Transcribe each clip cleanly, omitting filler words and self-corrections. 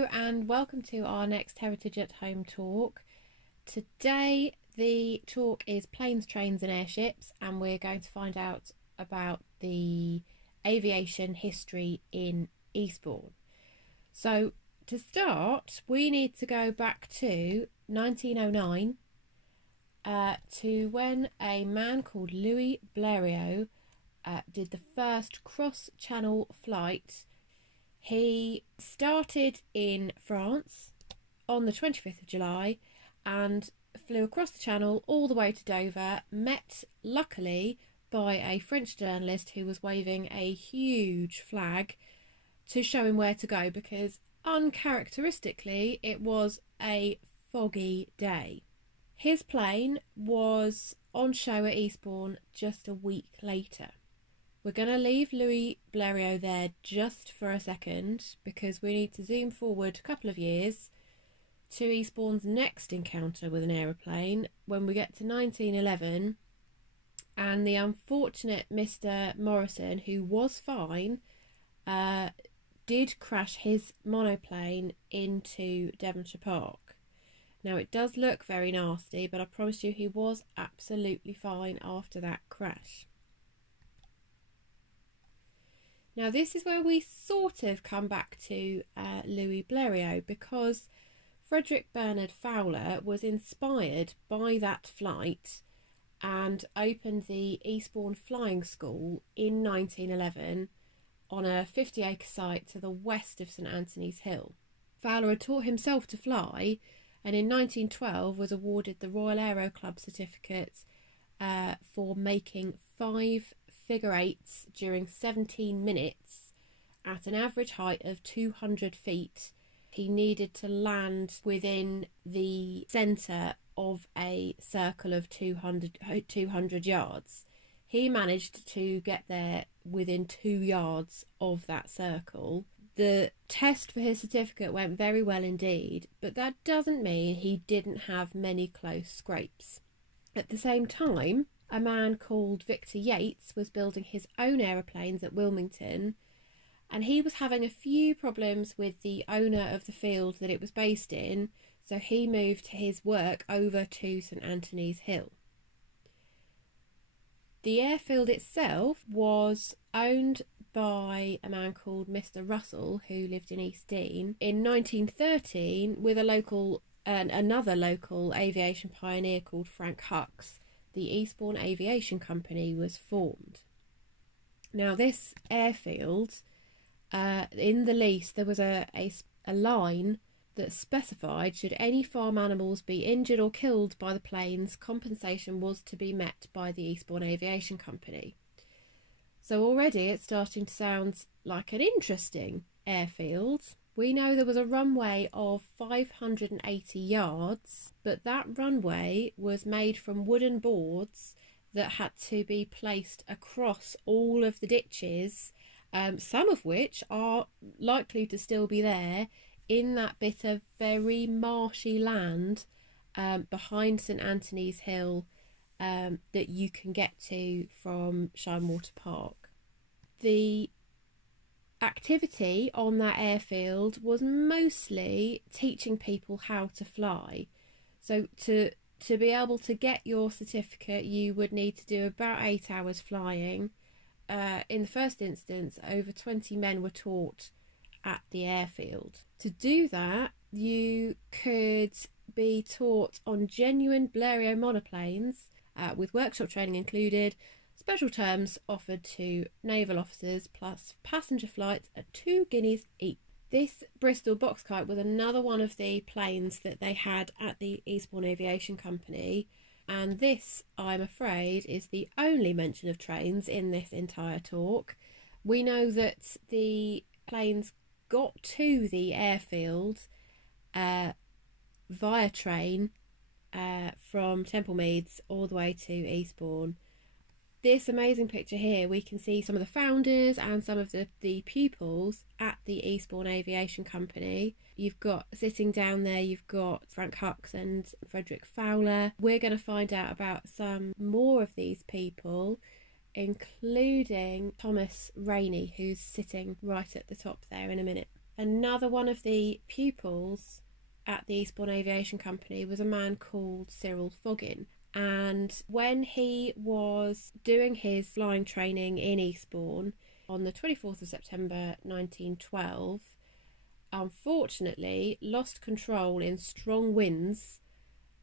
Hello and welcome to our next Heritage at Home talk. Today the talk is planes, trains and airships, and we're going to find out about the aviation history in Eastbourne. So to start, we need to go back to 1909 to when a man called Louis Blériot did the first cross-channel flight. He started in France on the 25th of July and flew across the channel all the way to Dover, met luckily by a French journalist who was waving a huge flag to show him where to go, because uncharacteristically it was a foggy day. His plane was on show at Eastbourne just a week later. We're going to leave Louis Blériot there just for a second because we need to zoom forward a couple of years to Eastbourne's next encounter with an aeroplane when we get to 1911, and the unfortunate Mr. Morrison, who was fine, did crash his monoplane into Devonshire Park. Now it does look very nasty, but I promise you he was absolutely fine after that crash. Now this is where we sort of come back to Louis Blériot, because Frederick Bernard Fowler was inspired by that flight and opened the Eastbourne Flying School in 1911 on a 50-acre site to the west of St Anthony's Hill. Fowler had taught himself to fly, and in 1912 was awarded the Royal Aero Club certificate for making 5 figure eights during 17 minutes at an average height of 200 feet. He needed to land within the centre of a circle of 200 yards. He managed to get there within 2 yards of that circle. The test for his certificate went very well indeed, but that doesn't mean he didn't have many close scrapes. At the same time, a man called Victor Yates was building his own aeroplanes at Willingdon, and he was having a few problems with the owner of the field that it was based in, so he moved his work over to St Anthony's Hill. The airfield itself was owned by a man called Mr. Russell, who lived in East Dean. In 1913, with another local aviation pioneer called Frank Hucks, the Eastbourne Aviation Company was formed. Now this airfield, in the lease there was a line that specified should any farm animals be injured or killed by the planes, compensation was to be met by the Eastbourne Aviation Company. So already it's starting to sound like an interesting airfield. We know there was a runway of 580 yards, but that runway was made from wooden boards that had to be placed across all of the ditches, some of which are likely to still be there in that bit of very marshy land behind St Anthony's Hill that you can get to from Shinewater Park. The activity on that airfield was mostly teaching people how to fly. So to be able to get your certificate, you would need to do about 8 hours flying. In the first instance, over 20 men were taught at the airfield. To do that, you could be taught on genuine Blériot monoplanes with workshop training included, special terms offered to naval officers, plus passenger flights at 2 guineas each. This Bristol Boxkite was another one of the planes that they had at the Eastbourne Aviation Company, and this, I'm afraid, is the only mention of trains in this entire talk. We know that the planes got to the airfield via train from Templemeads all the way to Eastbourne. This amazing picture here, we can see some of the founders and some of the pupils at the Eastbourne Aviation Company. You've got, sitting down there, you've got Frank Hucks and Frederick Fowler. We're going to find out about some more of these people, including Thomas Rainey, who's sitting right at the top there in a minute. Another one of the pupils at the Eastbourne Aviation Company was a man called Cyril Foggin. And when he was doing his flying training in Eastbourne on the 24th of September 1912, unfortunately lost control in strong winds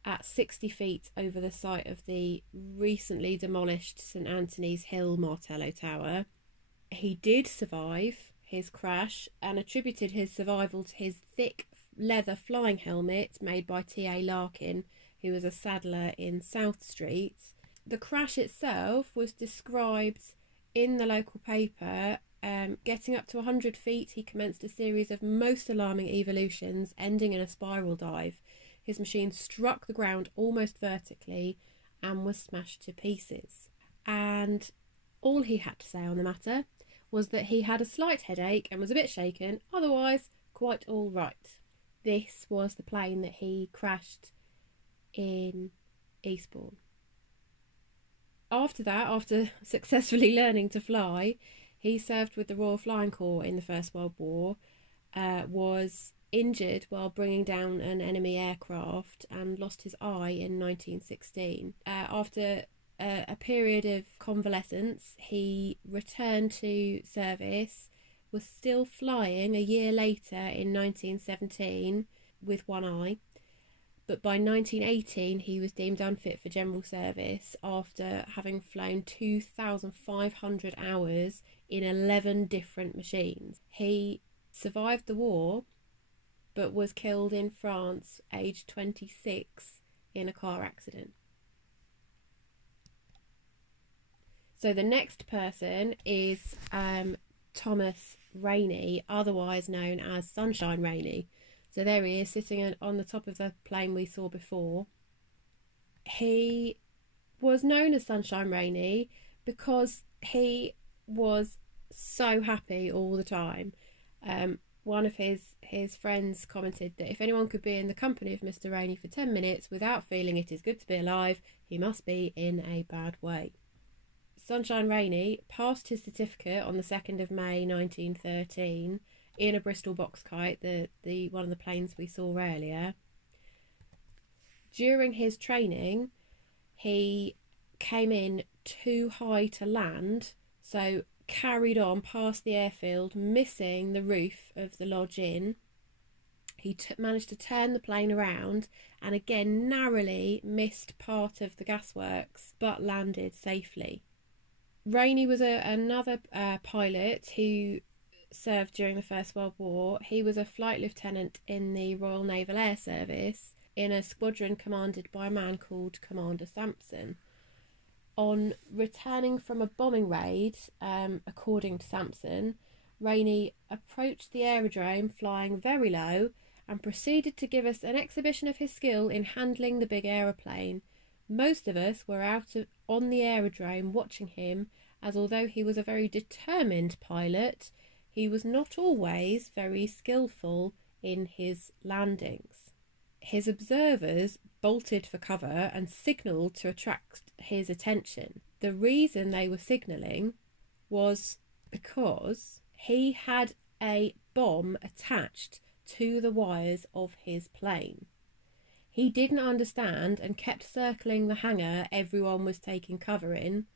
at 60 feet over the site of the recently demolished St Anthony's Hill Martello Tower. He did survive his crash and attributed his survival to his thick leather flying helmet made by T.A. Larkin, who was a saddler in South Street. The crash itself was described in the local paper. Getting up to 100 feet, he commenced a series of most alarming evolutions, ending in a spiral dive. His machine struck the ground almost vertically and was smashed to pieces. And all he had to say on the matter was that he had a slight headache and was a bit shaken, otherwise quite all right. This was the plane that he crashed in Eastbourne. After that, after successfully learning to fly, he served with the Royal Flying Corps in the First World War, was injured while bringing down an enemy aircraft and lost his eye in 1916. After a period of convalescence, he returned to service, was still flying a year later in 1917 with one eye, but by 1918 he was deemed unfit for general service after having flown 2,500 hours in 11 different machines. He survived the war but was killed in France aged 26 in a car accident. So the next person is Thomas Rainey, otherwise known as Sunshine Rainey. So there he is, sitting on the top of the plane we saw before. He was known as Sunshine Rainey because he was so happy all the time. One of his friends commented that if anyone could be in the company of Mr. Rainey for 10 minutes without feeling it is good to be alive, he must be in a bad way. Sunshine Rainey passed his certificate on the 2nd of May 1913 in a Bristol Boxkite, the one of the planes we saw earlier. During his training, he came in too high to land, so carried on past the airfield, missing the roof of the Lodge Inn. He managed to turn the plane around and again narrowly missed part of the gasworks, but landed safely. Rainey was another pilot who served during the First World War. He was a flight lieutenant in the Royal Naval Air Service in a squadron commanded by a man called Commander Sampson. On returning from a bombing raid, according to Sampson, Rainey approached the aerodrome flying very low and proceeded to give us an exhibition of his skill in handling the big aeroplane. Most of us were on the aerodrome watching him, as although he was a very determined pilot, he was not always very skillful in his landings. His observers bolted for cover and signalled to attract his attention. The reason they were signalling was because he had a bomb attached to the wires of his plane. He didn't understand and kept circling the hangar everyone was taking cover in,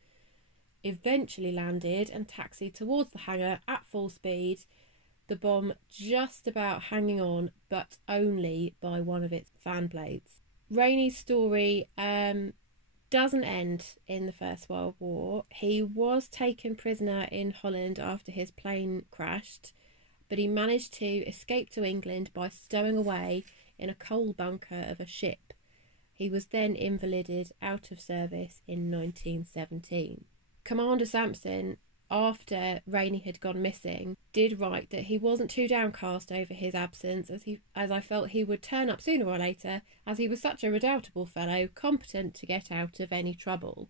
eventually landed and taxied towards the hangar at full speed, the bomb just about hanging on, but only by one of its fan blades. Rainey's story doesn't end in the First World War. He was taken prisoner in Holland after his plane crashed, but he managed to escape to England by stowing away in a coal bunker of a ship. He was then invalided out of service in 1917. Commander Sampson, after Rainey had gone missing, did write that he wasn't too downcast over his absence, as I felt he would turn up sooner or later, as he was such a redoubtable fellow, competent to get out of any trouble.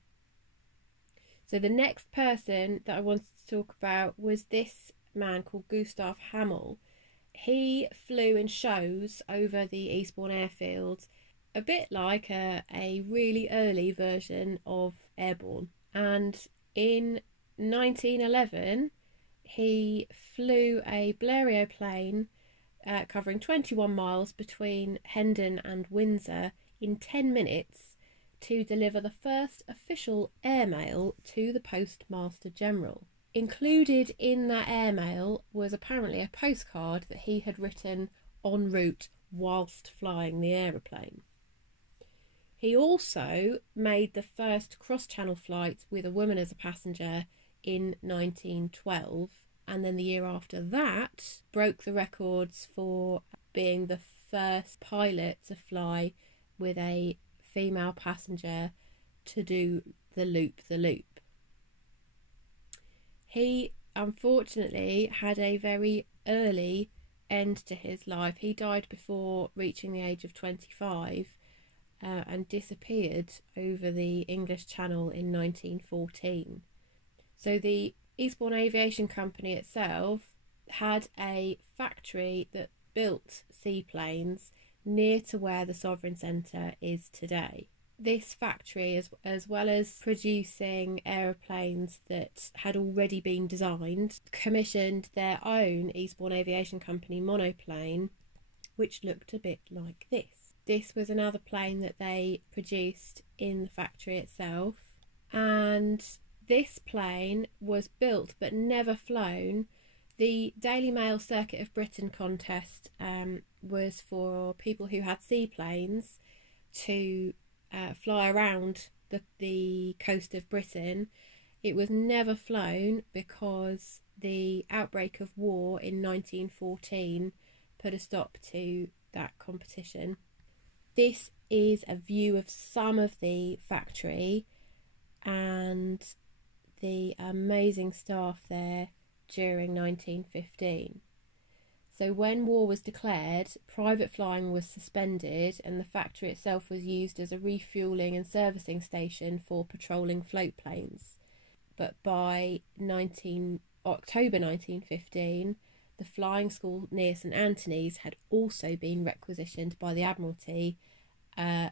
So the next person that I wanted to talk about was this man called Gustav Hamel. He flew in shows over the Eastbourne Airfield, a bit like a really early version of Airborne. And in 1911, he flew a Blériot plane covering 21 miles between Hendon and Windsor in 10 minutes to deliver the first official airmail to the Postmaster General. Included in that airmail was apparently a postcard that he had written en route whilst flying the aeroplane. He also made the first cross-channel flight with a woman as a passenger in 1912, and then the year after that broke the records for being the first pilot to fly with a female passenger to do the loop. He unfortunately had a very early end to his life. He died before reaching the age of 25 and disappeared over the English Channel in 1914. So the Eastbourne Aviation Company itself had a factory that built seaplanes near to where the Sovereign Centre is today. This factory, as well as producing aeroplanes that had already been designed, commissioned their own Eastbourne Aviation Company monoplane, which looked a bit like this. This was another plane that they produced in the factory itself, and this plane was built but never flown. The Daily Mail Circuit of Britain contest was for people who had seaplanes to fly around the coast of Britain. It was never flown because the outbreak of war in 1914 put a stop to that competition. This is a view of some of the factory and the amazing staff there during 1915. So when war was declared, private flying was suspended and the factory itself was used as a refuelling and servicing station for patrolling float planes. But by October 1915, the flying school near St Antony's had also been requisitioned by the Admiralty and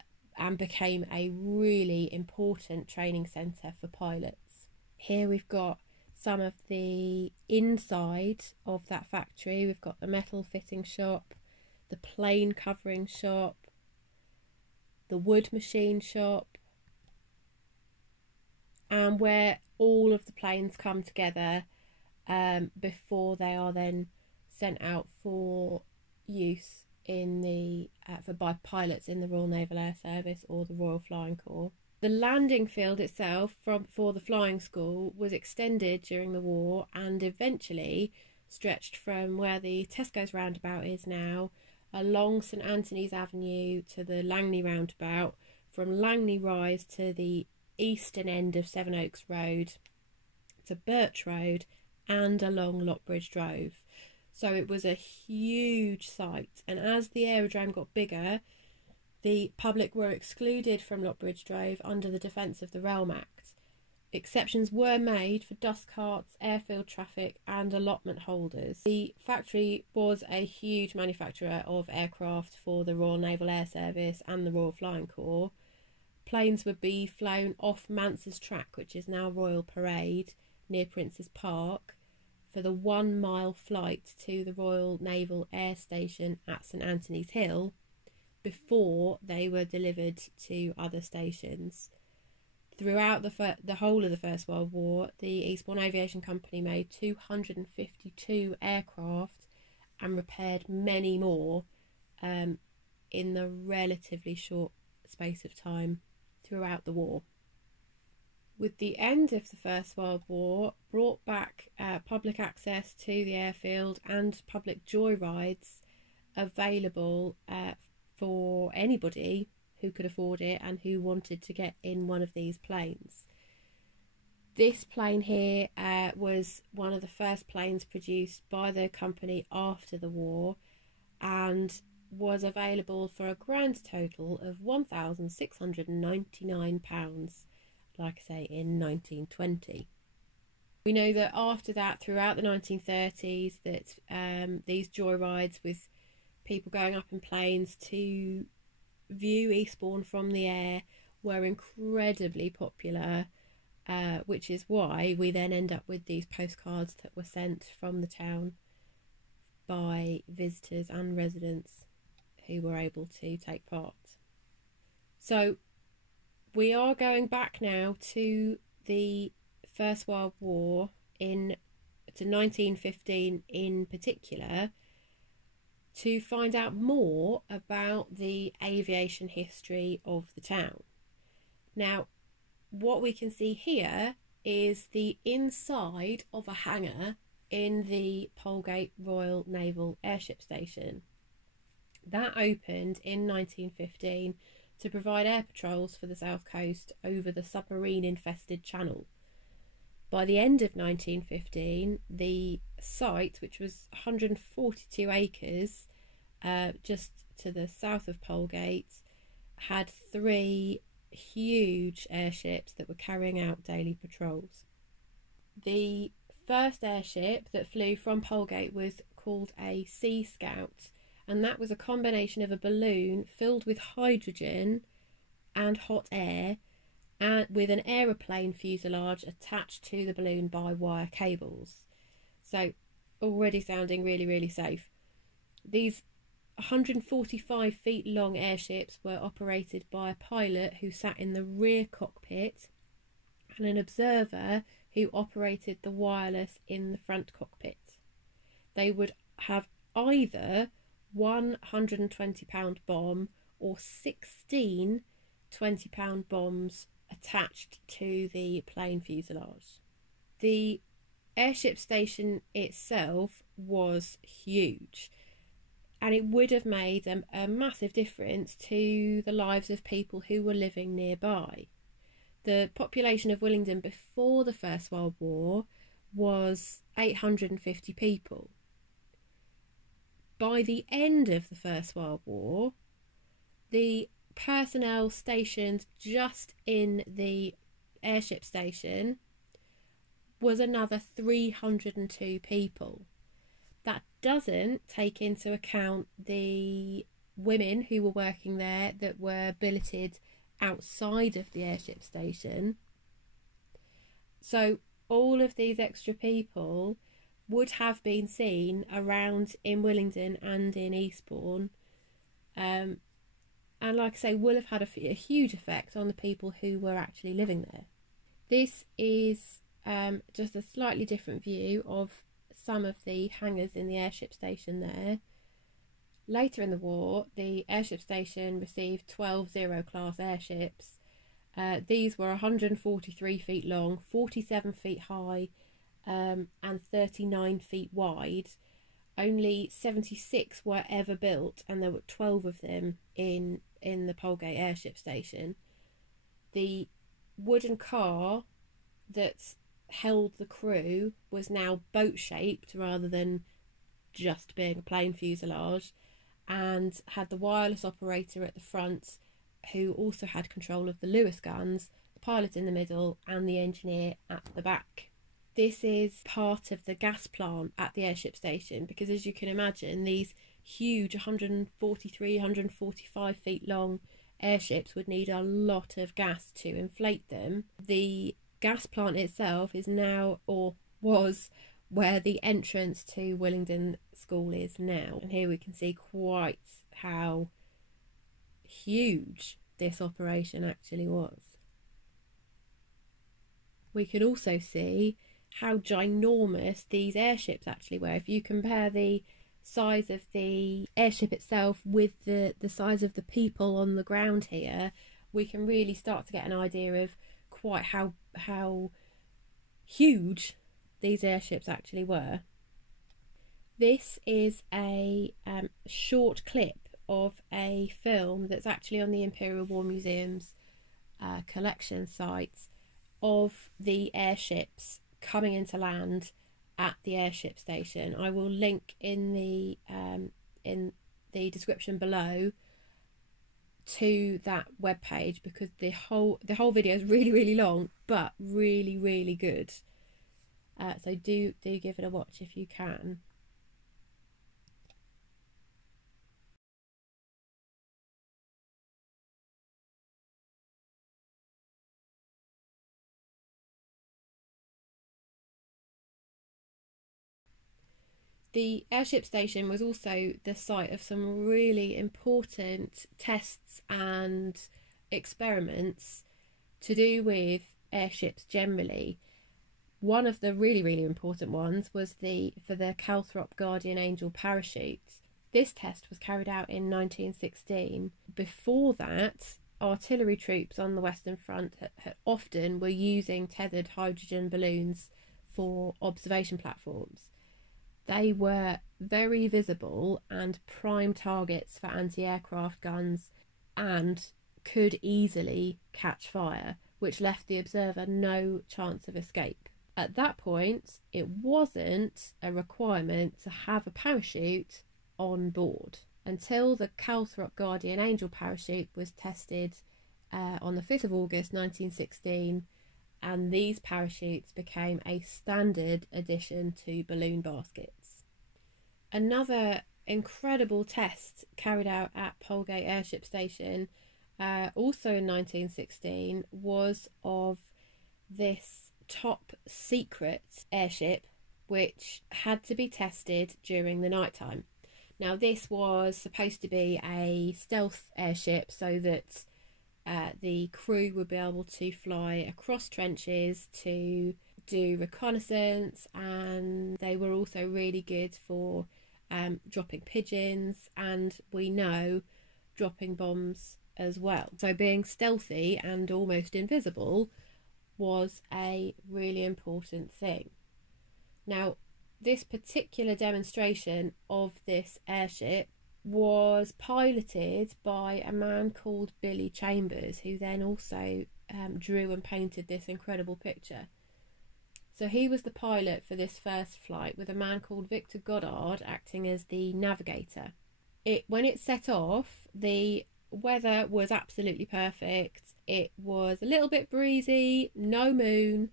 became a really important training centre for pilots. Here we've got some of the inside of that factory. We've got the metal fitting shop, the plane covering shop, the wood machine shop, and where all of the planes come together before they are then sent out for use in by pilots in the Royal Naval Air Service or the Royal Flying Corps. The landing field itself for the flying school was extended during the war and eventually stretched from where the Tesco's roundabout is now along St Antony's Avenue to the Langley roundabout, from Langley Rise to the eastern end of Sevenoaks Road to Birch Road and along Lockbridge Drove. So it was a huge site, and as the aerodrome got bigger, the public were excluded from Lockbridge Drove under the Defence of the Realm Act. Exceptions were made for dust carts, airfield traffic and allotment holders. The factory was a huge manufacturer of aircraft for the Royal Naval Air Service and the Royal Flying Corps. Planes would be flown off Mance's Track, which is now Royal Parade, near Prince's Park, for the 1 mile flight to the Royal Naval Air Station at St Antony's Hill before they were delivered to other stations. Throughout the whole of the First World War, the Eastbourne Aviation Company made 252 aircraft and repaired many more in the relatively short space of time throughout the war. With the end of the First World War, brought back public access to the airfield and public joyrides available for anybody who could afford it and who wanted to get in one of these planes. This plane here was one of the first planes produced by the company after the war and was available for a grand total of £1,699, like I say, in 1920. We know that after that, throughout the 1930s, that these joyrides with people going up in planes to view Eastbourne from the air were incredibly popular, which is why we then end up with these postcards that were sent from the town by visitors and residents who were able to take part. So we are going back now to the First World War, to 1915 in particular, to find out more about the aviation history of the town. Now, what we can see here is the inside of a hangar in the Polegate Royal Naval Airship Station. That opened in 1915 to provide air patrols for the south coast over the submarine-infested channel. By the end of 1915, the site, which was 142 acres just to the south of Polegate, had 3 huge airships that were carrying out daily patrols. The first airship that flew from Polegate was called a Sea Scout, and that was a combination of a balloon filled with hydrogen and hot air, and with an aeroplane fuselage attached to the balloon by wire cables. So already sounding really, really safe. These 145 feet long airships were operated by a pilot who sat in the rear cockpit and an observer who operated the wireless in the front cockpit. They would have either one 120-pound bomb or 16 20-pound bombs attached to the plane fuselage. The airship station itself was huge, and it would have made a massive difference to the lives of people who were living nearby. The population of Willingdon before the First World War was 850 people. By the end of the First World War, the personnel stationed just in the airship station was another 302 people. That doesn't take into account the women who were working there that were billeted outside of the airship station. So all of these extra people would have been seen around in Willingdon and in Eastbourne, and like I say, will have had a huge effect on the people who were actually living there. This is just a slightly different view of some of the hangars in the airship station there. Later in the war, the airship station received 12 Zero-class airships. These were 143 feet long, 47 feet high, and 39 feet wide. Only 76 were ever built, and there were 12 of them in the Polegate Airship Station. The wooden car that held the crew was now boat-shaped rather than just being a plain fuselage, and had the wireless operator at the front, who also had control of the Lewis guns, the pilot in the middle, and the engineer at the back. This is part of the gas plant at the airship station, because as you can imagine, these huge 143, 145 feet long airships would need a lot of gas to inflate them. The gas plant itself is now, or was, where the entrance to Willingdon School is now. And here we can see quite how huge this operation actually was. We can also see how ginormous these airships actually were. If you compare the size of the airship itself with the size of the people on the ground here, we can really start to get an idea of quite how huge these airships actually were. This is a short clip of a film that's actually on the Imperial War Museum's collection site of the airships coming into land at the airship station. I will link in the description below to that webpage, because the whole video is really, really long, but really, really good. So do give it a watch if you can. The airship station was also the site of some really important tests and experiments to do with airships generally. One of the really, really important ones was for the Calthrop Guardian Angel parachute. This test was carried out in 1916. Before that, artillery troops on the Western Front often were using tethered hydrogen balloons for observation platforms. They were very visible and prime targets for anti-aircraft guns and could easily catch fire, which left the observer no chance of escape. At that point, it wasn't a requirement to have a parachute on board until the Calthrop Guardian Angel parachute was tested on the 5th of August 1916, and these parachutes became a standard addition to balloon baskets. Another incredible test carried out at Polegate Airship Station, also in 1916, was of this top secret airship which had to be tested during the night time. Now, this was supposed to be a stealth airship so that the crew would be able to fly across trenches to do reconnaissance, and they were also really good for dropping pigeons, and we know dropping bombs as well. So being stealthy and almost invisible was a really important thing. Now, this particular demonstration of this airship was piloted by a man called Billy Chambers, who then also drew and painted this incredible picture. So he was the pilot for this first flight, with a man called Victor Goddard acting as the navigator. When it set off, the weather was absolutely perfect. It was a little bit breezy, no moon.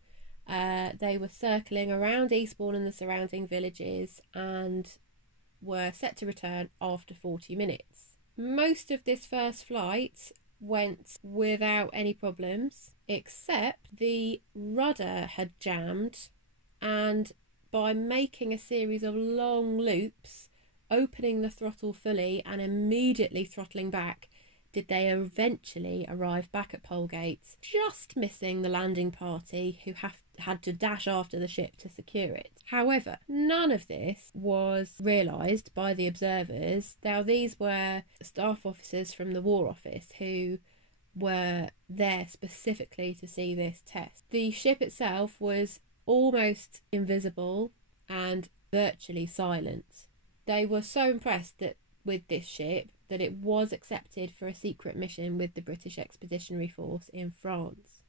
They were circling around Eastbourne and the surrounding villages and were set to return after 40 minutes. Most of this first flight went without any problems, except the rudder had jammed, and by making a series of long loops, opening the throttle fully and immediately throttling back, did they eventually arrive back at Polegate, just missing the landing party who had to dash after the ship to secure it. However, none of this was realised by the observers. Now, these were staff officers from the War Office who were there specifically to see this test. The ship itself was almost invisible and virtually silent. They were so impressed with this ship that it was accepted for a secret mission with the British Expeditionary Force in France.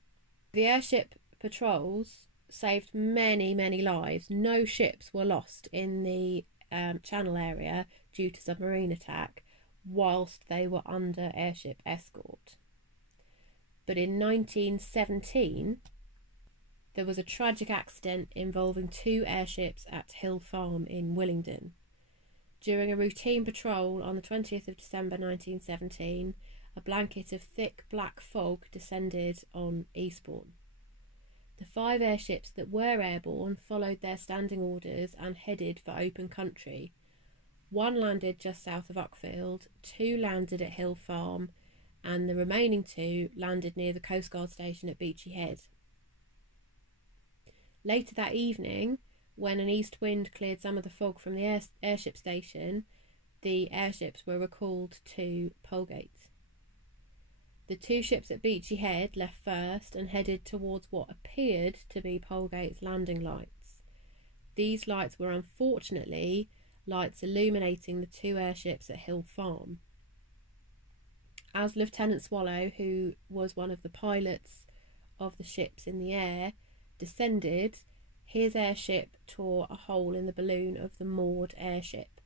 The airship patrols saved many, many lives. No ships were lost in the Channel area due to submarine attack whilst they were under airship escort. But in 1917, there was a tragic accident involving 2 airships at Hill Farm in Willingdon. During a routine patrol on the 20th of December 1917, a blanket of thick black fog descended on Eastbourne. The 5 airships that were airborne followed their standing orders and headed for open country. 1 landed just south of Uckfield, 2 landed at Hill Farm, and the remaining 2 landed near the Coast Guard station at Beachy Head. Later that evening, when an east wind cleared some of the fog from the airship station, the airships were recalled to Polegate. The 2 ships at Beachy Head left first and headed towards what appeared to be Polegate's landing lights. These lights were unfortunately lights illuminating the 2 airships at Hill Farm. As Lieutenant Swallow, who was one of the pilots of the ships in the air, descended, his airship tore a hole in the balloon of the moored airship.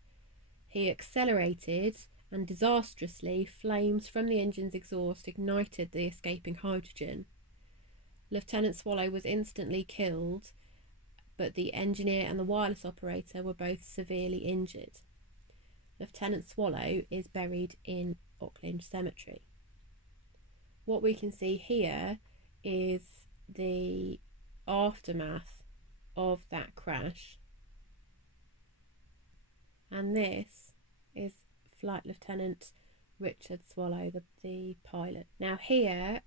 He accelerated, and disastrously, flames from the engine's exhaust ignited the escaping hydrogen. Lieutenant Swallow was instantly killed, but the engineer and the wireless operator were both severely injured. Lieutenant Swallow is buried in Auckland Cemetery. What we can see here is the aftermath of that crash. and this is Flight Lieutenant Richard Swallow, the pilot. Now here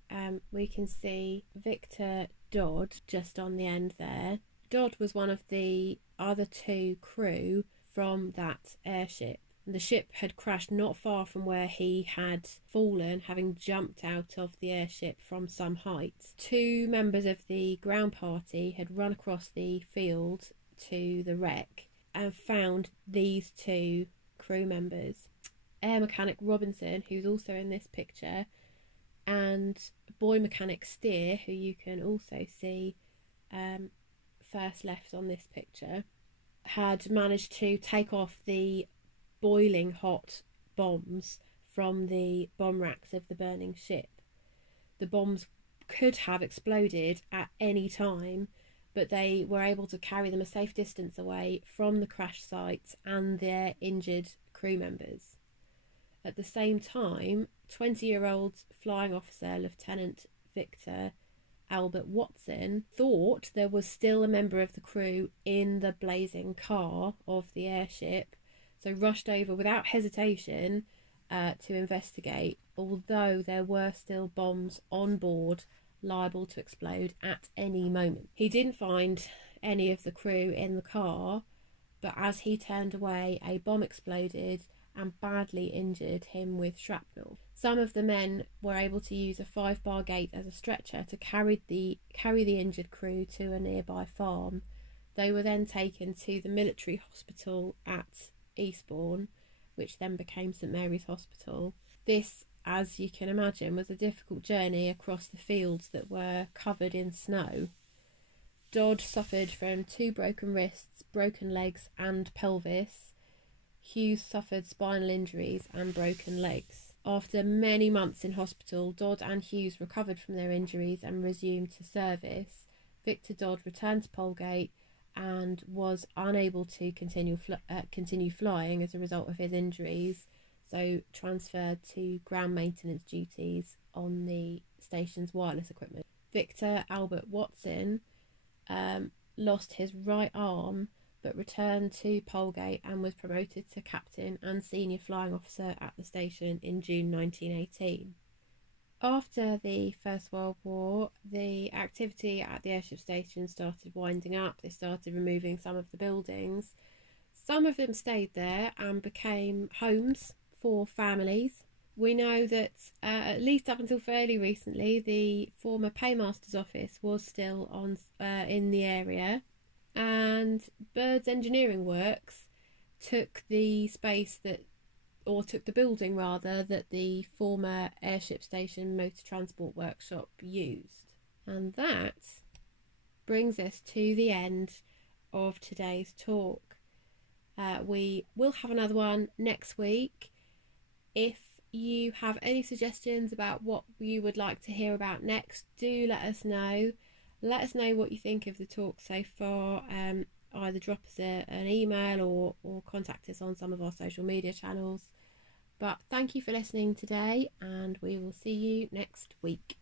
we can see Victor Dodd just on the end there. Dodd was one of the other two crew from that airship. The ship had crashed not far from where he had fallen, having jumped out of the airship from some height. Two members of the ground party had run across the field to the wreck and found these two crew members. Air mechanic Robinson, who's also in this picture, and boy mechanic Steere, who you can also see first left on this picture, had managed to take off the boiling hot bombs from the bomb racks of the burning ship. The bombs could have exploded at any time, but they were able to carry them a safe distance away from the crash site and their injured crew members. At the same time, 20-year-old flying officer Lieutenant Victor Albert Watson thought there was still a member of the crew in the blazing car of the airship, so rushed over without hesitation to investigate, although there were still bombs on board liable to explode at any moment. He didn't find any of the crew in the car, but as he turned away, a bomb exploded and badly injured him with shrapnel. Some of the men were able to use a 5-bar gate as a stretcher to carry the injured crew to a nearby farm. They were then taken to the military hospital at Eastbourne, which then became St Mary's Hospital. This, as you can imagine, was a difficult journey across the fields that were covered in snow. Dodd suffered from 2 broken wrists, broken legs and pelvis. Hughes suffered spinal injuries and broken legs. After many months in hospital, Dodd and Hughes recovered from their injuries and resumed to service. Victor Dodd returned to Polegate and was unable to continue flying as a result of his injuries, so transferred to ground maintenance duties on the station's wireless equipment. Victor Albert Watson lost his right arm but returned to Polegate and was promoted to captain and senior flying officer at the station in June 1918. After the First World War, the activity at the airship station started winding up. They started removing some of the buildings. Some of them stayed there and became homes for families. We know that at least up until fairly recently, the former Paymaster's office was still in the area, and Bird's Engineering Works took the building that the former airship station motor transport workshop used. And that brings us to the end of today's talk. We will have another one next week. If you have any suggestions about what you would like to hear about next, do let us know. Let us know what you think of the talk so far. Either drop us an email or contact us on some of our social media channels. But thank you for listening today, and we will see you next week.